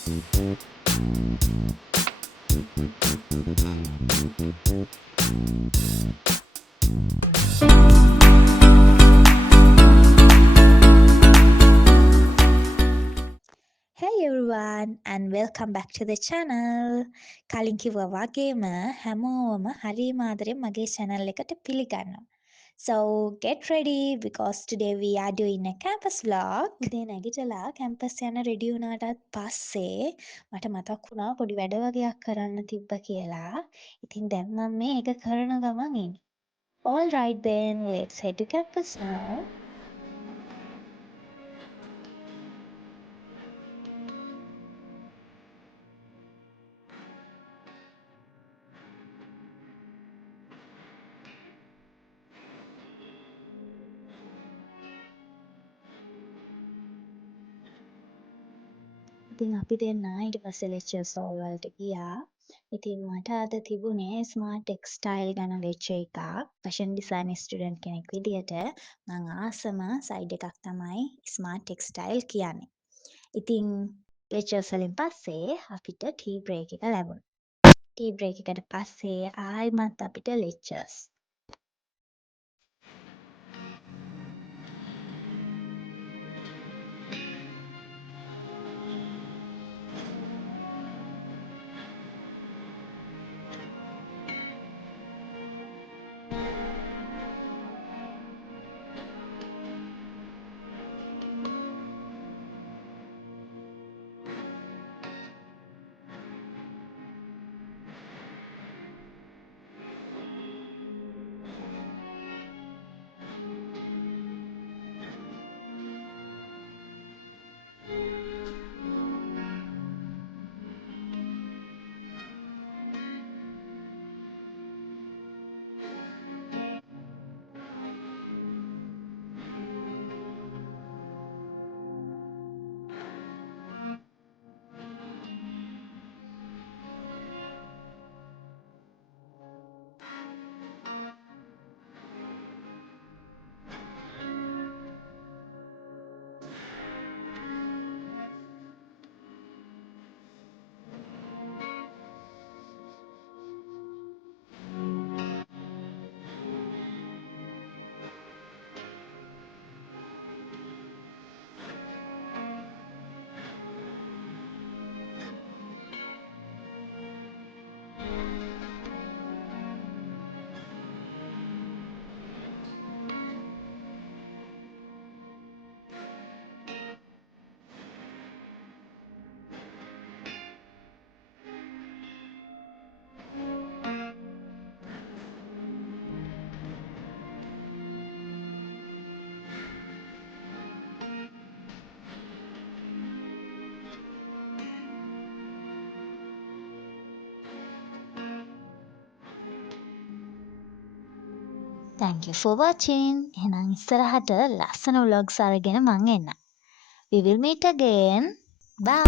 Hey everyone and welcome back to the channel. කලින් කිව්වා වගේම හැමෝම හරිම ආදරෙන් මගේ channel එකට පිළිගන්නවා. So get ready because today we are doing a campus vlog. උදේ නැගිටලා campus යන ready වුණාටත් පස්සේ මට මතක් වුණා පොඩි වැඩ වගේක් කරන්න තිබ්බ කියලා. ඉතින් දැන් මම මේක කරන ගමන් ඉන්නේ. All right then let's head to campus now. ඉතින් අපි දෙන්න ඊට පස්සේ lectures hall වලට ගියා. ඉතින් මට අද තිබුණේ smart textile ගැන lecture එකක්. fashion design student කෙනෙක් විදියට මම ආසම side එකක් තමයි smart textile කියන්නේ. ඉතින් lectures වලින් පස්සේ අපිට tea break එක ලැබුණා. tea break එකට පස්සේ ආයිමත් අපිට lectures. Thank you for watching. එහෙනම් ඉස්සරහට ලස්සන vlogs අරගෙන මං එන්නම්. We will meet again. Bye.